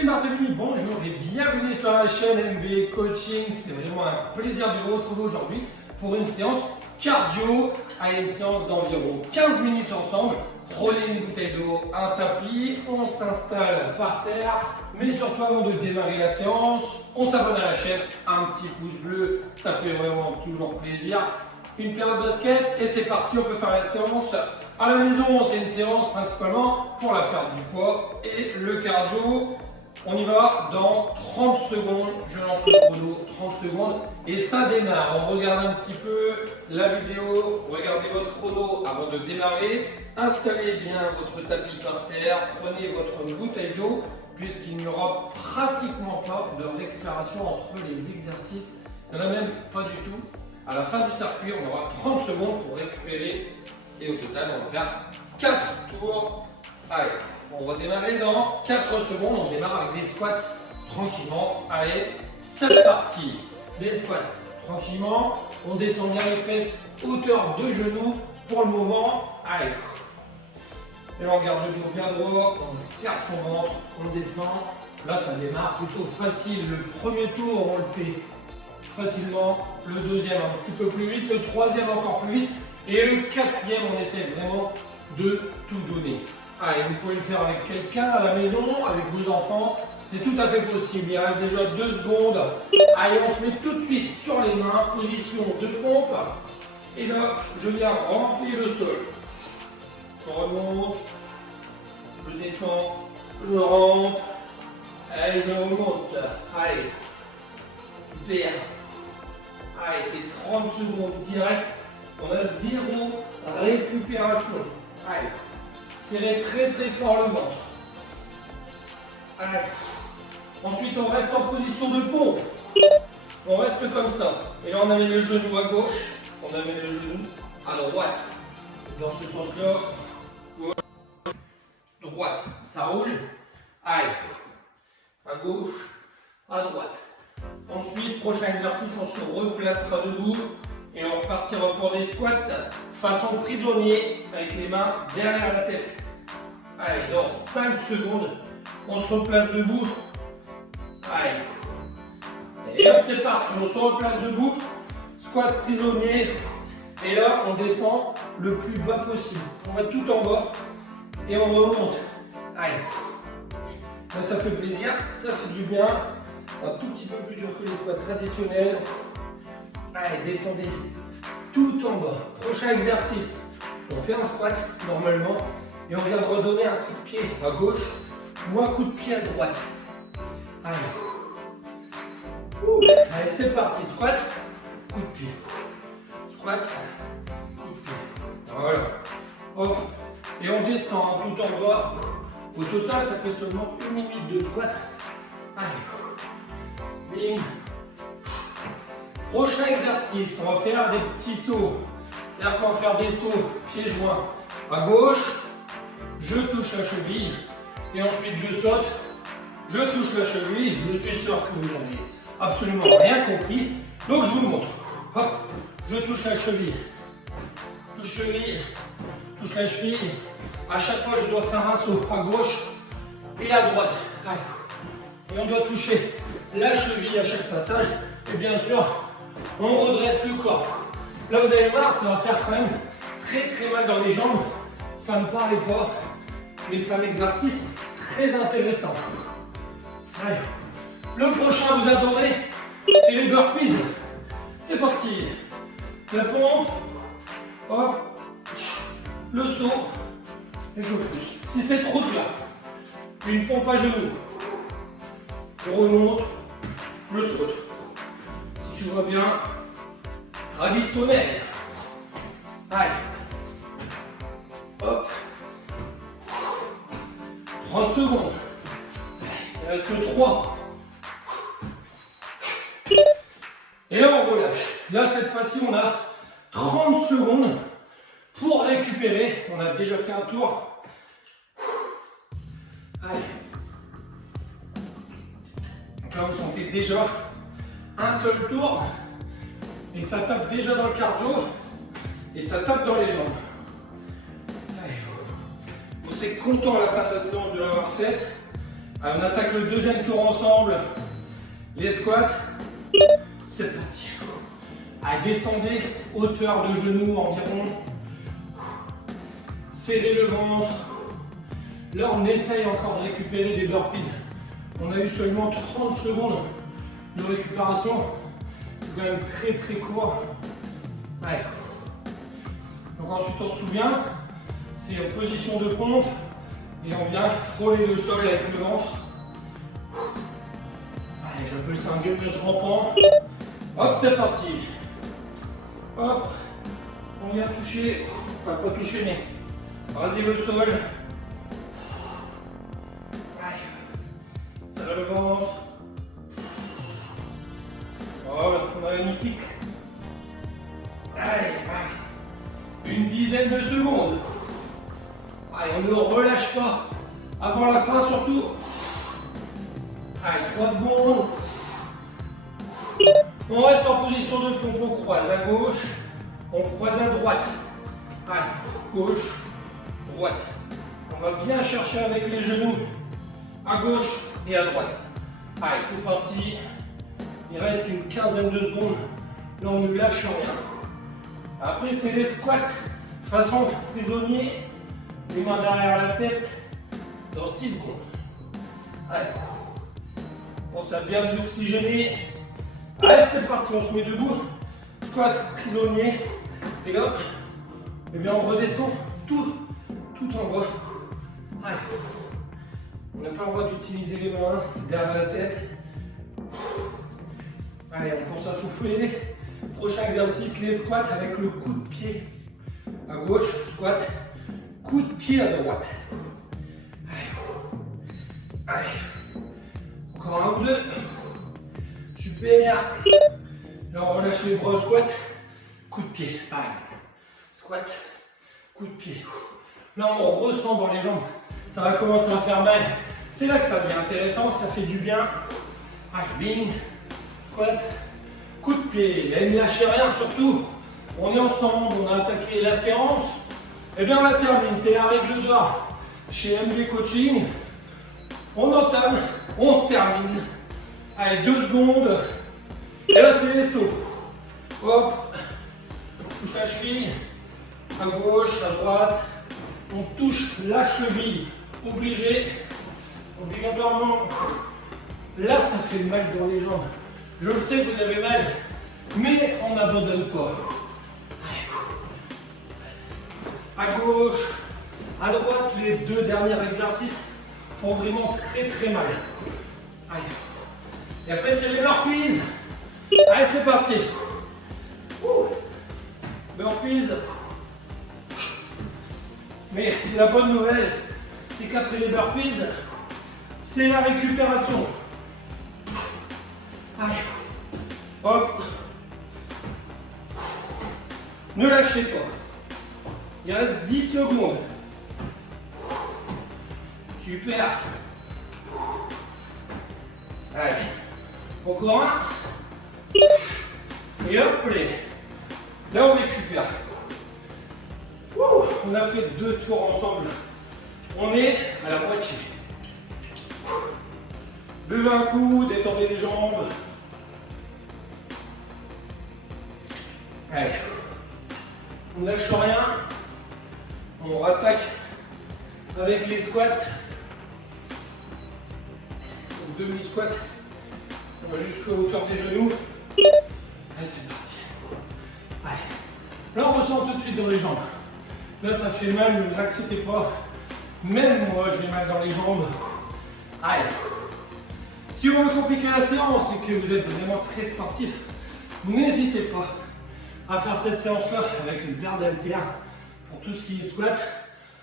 Clément Barthélemy, bonjour et bienvenue sur la chaîne MB Coaching. C'est vraiment un plaisir de vous retrouver aujourd'hui pour une séance cardio, une séance d'environ 15 minutes ensemble. Prenez une bouteille d'eau, un tapis, on s'installe par terre, mais surtout avant de démarrer la séance, on s'abonne à la chaîne, un petit pouce bleu, ça fait vraiment toujours plaisir. Une paire de baskets et c'est parti, on peut faire la séance à la maison. C'est une séance principalement pour la perte du poids et le cardio. On y va dans 30 secondes, je lance le chrono, 30 secondes et ça démarre. On regarde un petit peu la vidéo, regardez votre chrono avant de démarrer. Installez bien votre tapis par terre, prenez votre bouteille d'eau puisqu'il n'y aura pratiquement pas de récupération entre les exercices. Il n'y en a même pas du tout. À la fin du circuit, on aura 30 secondes pour récupérer et au total, on va faire 4 tours. Allez, on va démarrer dans 4 secondes. On démarre avec des squats tranquillement. Allez, c'est parti. Des squats tranquillement. On descend bien les fesses, hauteur de genoux pour le moment. Allez. Et on garde le dos bien droit. On serre son ventre. On descend. Là, ça démarre plutôt facile. Le premier tour, on le fait facilement. Le deuxième, un petit peu plus vite. Le troisième, encore plus vite. Et le quatrième, on essaie vraiment de tout donner. Allez, vous pouvez le faire avec quelqu'un à la maison, avec vos enfants, c'est tout à fait possible. Il reste déjà 2 secondes. Allez, on se met tout de suite sur les mains, position de pompe. Et là, je viens remplir le sol. Je remonte, je descends, je rampe, allez, je remonte. Allez, super. Allez, c'est 30 secondes direct. On a 0 récupération. Allez. Serrez très fort le ventre. Allez. Ensuite, on reste en position de pompe. On reste comme ça. Et là, on amène le genou à gauche. On amène le genou à droite. Dans ce sens-là, gauche, droite. Ça roule. Allez. À gauche, à droite. Ensuite, prochain exercice, on se replacera debout. Et on repartira pour des squats façon prisonnier avec les mains derrière la tête. Allez, dans 5 secondes, on se replace debout. Allez. Et hop, c'est parti, on se replace debout. Squat prisonnier. Et là, on descend le plus bas possible. On va tout en bas et on remonte. Allez. Là, ça fait plaisir, ça fait du bien. C'est un tout petit peu plus dur que les squats traditionnels. Allez, descendez tout en bas. Prochain exercice, on fait un squat normalement et on vient de redonner un coup de pied à gauche ou un coup de pied à droite. Allez, allez, c'est parti. Squat, coup de pied. Squat, coup de pied. Voilà. Hop. Et on descend tout en bas. Au total, ça fait seulement 1 minute de squat. Allez. Bing. Prochain exercice, on va faire des petits sauts. C'est-à-dire qu'on va faire des sauts pieds joints à gauche, je touche la cheville et ensuite je saute, je touche la cheville. Je suis sûr que vous n'avez absolument rien compris. Donc je vous montre. Hop, je touche la cheville, touche la cheville. À chaque fois, je dois faire un saut à gauche et à droite. Et on doit toucher la cheville à chaque passage. Et bien sûr, on redresse le corps. Là, vous allez voir, ça va faire quand même très mal dans les jambes. Ça ne paraît pas, mais c'est un exercice très intéressant. Allez. Le prochain, vous adorez, c'est les burpees. C'est parti. La pompe, hop, le saut, et je pousse. Si c'est trop dur, une pompe à genoux. Je remonte, je saute. Si tu vois bien, traditionnel. Allez. Hop. 30 secondes. Il reste que 3. Et là, on relâche. Là, cette fois-ci, on a 30 secondes pour récupérer. On a déjà fait un tour. Allez. Donc là, vous sentez déjà un seul tour. Et ça tape déjà dans le cardio. Et ça tape dans les jambes. Allez. Vous serez content à la fin de la séance de l'avoir faite. Allez, on attaque le deuxième tour ensemble. Les squats. C'est parti. Allez, descendez, hauteur de genou environ. Serrez le ventre. Là, on essaye encore de récupérer des burpees. On a eu seulement 30 secondes de récupération. C'est quand même très très court. Ouais. Donc ensuite, on se souvient, c'est en position de pompe et on vient frôler le sol avec le ventre. Allez, j'appelle ça un gainage rampant. Hop, c'est parti. Hop, on vient toucher, enfin pas toucher, mais raser le sol. Serre le ventre. Voilà, magnifique. Allez, une dizaine de secondes. Allez, on ne relâche pas. Avant la fin surtout. Allez, 3 secondes. On reste en position de pompe, on croise à gauche, on croise à droite. Allez, gauche, droite. On va bien chercher avec les genoux à gauche et à droite. Allez, c'est parti. Il reste une quinzaine de secondes. Là, on ne lâche rien. Après, c'est les squats façon prisonnier. Les mains derrière la tête dans 6 secondes. Allez. Pense à bien vous oxygéner. Allez, c'est parti, on se met debout. Squat prisonnier. Et là, et bien on redescend tout en bas. Allez. On n'a pas le droit d'utiliser les mains, c'est derrière la tête. Allez, on pense à souffler. Prochain exercice, les squats avec le coup de pied à gauche, squat, coup de pied à droite. Allez. Allez. Encore un ou deux. Super. Là, on relâche les bras au squat. Coup de pied. Allez. Squat, coup de pied. Là, on ressent dans les jambes. Ça va commencer à faire mal. C'est là que ça devient intéressant, ça fait du bien. Allez, bing. Squat, coup de pied. Là, ne lâchez rien surtout. On est ensemble, on a attaqué la séance. Et bien, on la termine. C'est la règle d'or chez MB Coaching. On entame, on termine. Allez, 2 secondes. Et là, c'est les sauts. Hop. On touche la cheville. À gauche, à droite. On touche la cheville. Obligé. Obligatoirement. Là, ça fait mal dans les jambes. Je le sais que vous avez mal. Mais on n'abandonne pas. À gauche, à droite, les 2 derniers exercices font vraiment très très mal. Allez. Et après, c'est les burpees. Allez, c'est parti. Burpees. Mais la bonne nouvelle, c'est qu'après les burpees, c'est la récupération. Allez. Hop. Ne lâchez pas. Il reste 10 secondes. Super. Allez. Encore un. Et hop, là on récupère. On a fait 2 tours ensemble. On est à la moitié. Levez un coup, détendez les jambes. Allez. On ne lâche rien. On rattaque avec les squats. Demi-squat. On va jusqu'à hauteur des genoux. Allez, c'est parti. Allez. Là, on ressent tout de suite dans les jambes. Là, ça fait mal, ne vous inquiétez pas. Même moi, j'ai mal dans les jambes. Allez. Si on veut compliquer la séance et que vous êtes vraiment très sportif, n'hésitez pas à faire cette séance-là avec une paire d'haltères pour tout ce qui est squat,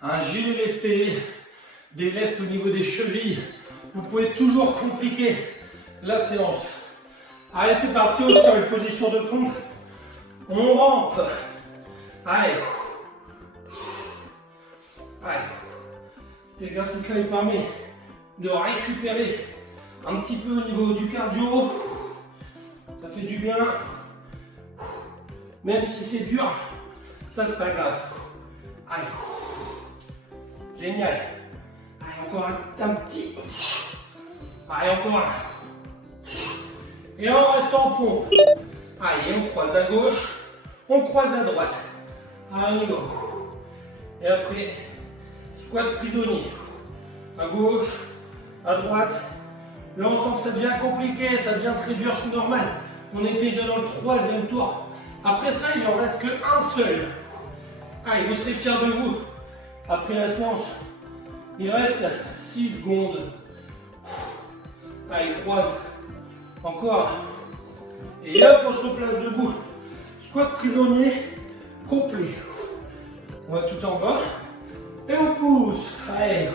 un gilet lesté, des lestes au niveau des chevilles. Vous pouvez toujours compliquer la séance. Allez, c'est parti au sol, position de pompe. On rampe. Allez. Allez. Cet exercice-là, il permet de récupérer un petit peu au niveau du cardio. Ça fait du bien. Même si c'est dur, ça c'est pas grave. Allez. Génial. Allez, encore un petit. Allez, encore un. Et on reste en pompe. Allez, on croise à gauche, on croise à droite. Allez, go. Et après, squat prisonnier. À gauche, à droite. Là, on sent que ça devient compliqué, ça devient très dur, c'est normal. On est déjà dans le 3e tour. Après ça, il n'en reste qu'un seul. Allez, vous serez fiers de vous. Après la séance, il reste 6 secondes. Allez, croise. Encore. Et hop, on se place debout. Squat prisonnier complet. On va tout en bas. Et on pousse. Allez.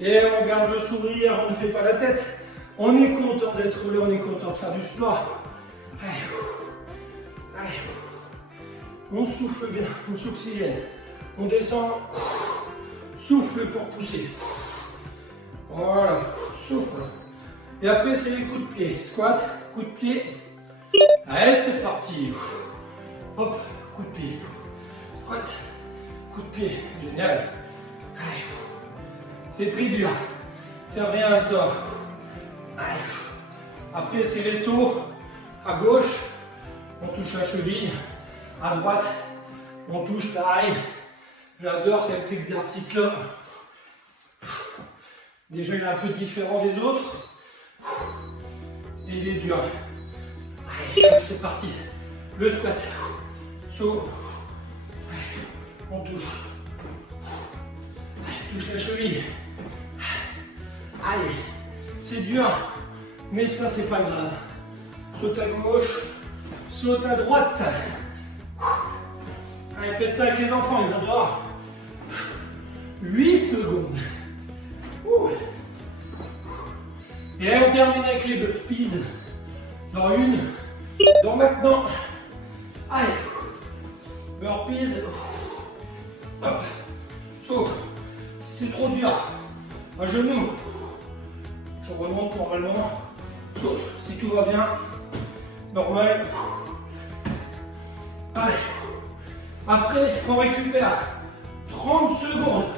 Et on garde le sourire, on ne fait pas la tête. On est content d'être là, on est content de faire du sport. Allez. Allez. On souffle bien, on s'oxygène. On descend. Souffle pour pousser. Voilà. Souffle. Et après, c'est les coups de pied. Squat, coup de pied. Allez, c'est parti. Hop, coup de pied. Squat, coup de pied. Génial. Allez. C'est très dur. C'est rien à ça. Allez. Après, c'est les sauts. À gauche, on touche la cheville. À droite, on touche taille. J'adore cet exercice-là. Déjà, il est un peu différent des autres. Et il est dur. Allez, c'est parti. Le squat. Saut. On touche. Touche la cheville. Allez, c'est dur, mais ça, c'est pas grave. Saute à gauche, saute à droite. Allez, faites ça avec les enfants, ils adorent. 8 secondes. Ouh. Et là, on termine avec les burpees. Dans une, dans maintenant. Allez. Burpees. Hop. Saut. Si c'est trop dur, un genou. Je remonte normalement. Saute. Si tout va bien. Normal. Allez. Après, on récupère 30 secondes.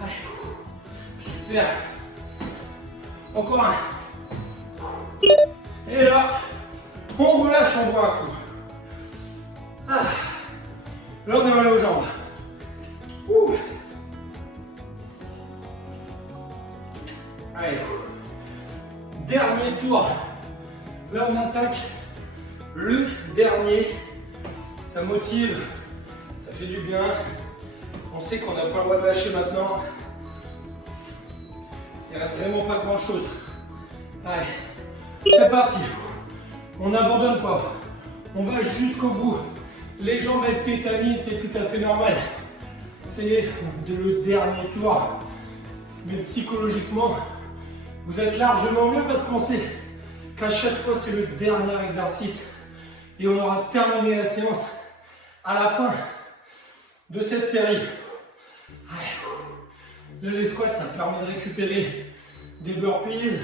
Allez. Super. Encore un. Et là, on relâche, on boit un coup. Ah. Là, on est mal aux jambes. Ouh. Allez. Dernier tour. Là, on attaque le dernier. Ça motive. Ça fait du bien. On sait qu'on n'a pas le droit de lâcher maintenant. Il ne reste vraiment pas grand chose. Allez. C'est parti. On n'abandonne pas. On va jusqu'au bout. Les jambes elles tétanisent, c'est tout à fait normal. C'est le dernier tour. Mais psychologiquement, vous êtes largement mieux parce qu'on sait qu'à chaque fois c'est le dernier exercice. Et on aura terminé la séance à la fin de cette série. Les squats, ça permet de récupérer des burpees.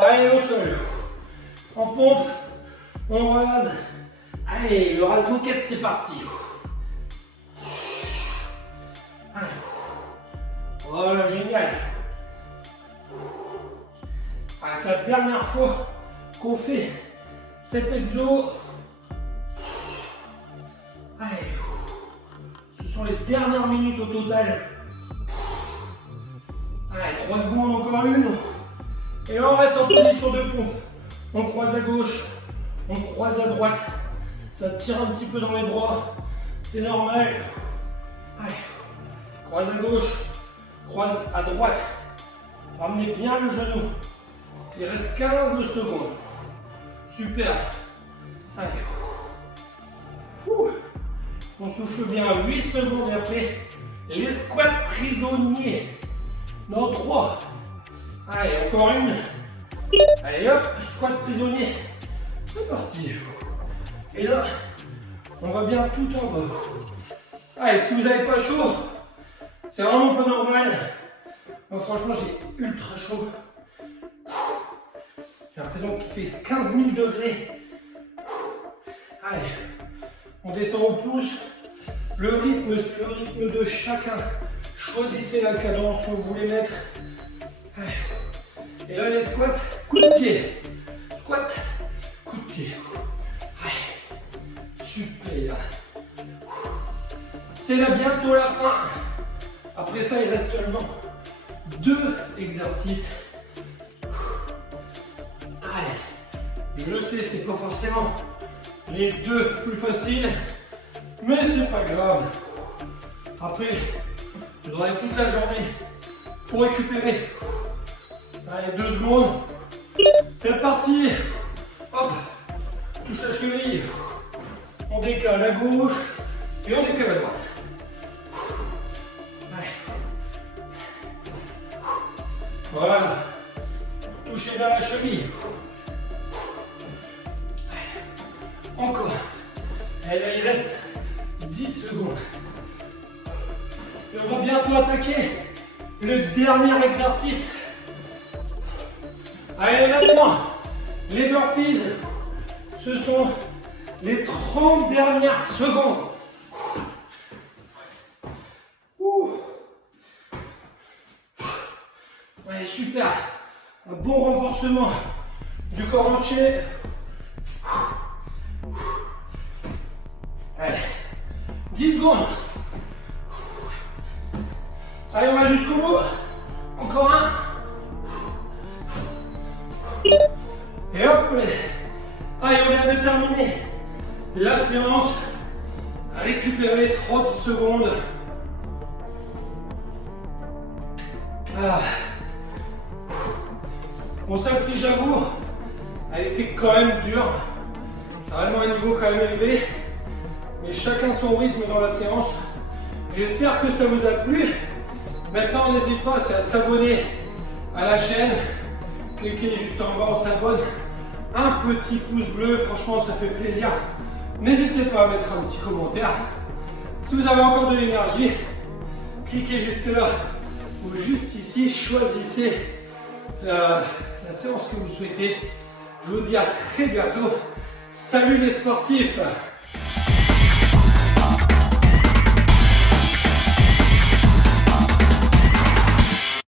Allez, au sol. En pompe, on rase. Allez, le rase moquette, c'est parti. Voilà, génial. C'est la dernière fois qu'on fait cet exo. Allez. Ce sont les dernières minutes au total. Allez, 3 secondes, encore une. Et là, on reste en position de pompe. On croise à gauche, on croise à droite. Ça tire un petit peu dans les bras. C'est normal. Allez. Croise à gauche, croise à droite. Ramenez bien le genou. Il reste 15 secondes. Super. Allez. Ouh. On souffle bien 8 secondes et après, les squats prisonniers. Dans 3. Allez, encore une. Allez hop, squat prisonnier. C'est parti. Et là, on va bien tout en bas. Allez, si vous n'avez pas chaud, c'est vraiment pas normal. Moi, franchement, j'ai ultra chaud. J'ai l'impression qu'il fait 15 000 degrés. Allez, on descend au pouce. Le rythme, c'est le rythme de chacun. Choisissez la cadence que vous voulez mettre. Et là, les squats, coup de pied. Squat, coup de pied. Super. C'est là bientôt la fin. Après ça, il reste seulement 2 exercices. Allez, je le sais, c'est pas forcément les 2 plus faciles, mais c'est pas grave. Après, vous aurez toute la journée pour récupérer. Allez, 2 secondes. C'est parti. Hop, touche la cheville. On décale à gauche et on décale à droite. Voilà. Touchez bien la cheville. Encore. Et là, il reste 10 secondes. Et on va bientôt attaquer le dernier exercice. Allez, maintenant, les burpees, ce sont les 30 dernières secondes. Allez, super. Un bon renforcement du corps entier. Allez, 10 secondes. Allez, on va jusqu'au bout. Encore un. Et hop. Allez, on vient de terminer la séance. Récupérer 30 secondes. Ah. Bon, celle-ci, j'avoue, elle était quand même dure. C'est vraiment un niveau quand même élevé. Mais chacun son rythme dans la séance. J'espère que ça vous a plu. Maintenant, n'hésitez pas à s'abonner à la chaîne. Cliquez juste en bas, on s'abonne. Un petit pouce bleu, franchement, ça fait plaisir. N'hésitez pas à mettre un petit commentaire. Si vous avez encore de l'énergie, cliquez juste là ou juste ici. Choisissez la séance que vous souhaitez. Je vous dis à très bientôt. Salut les sportifs!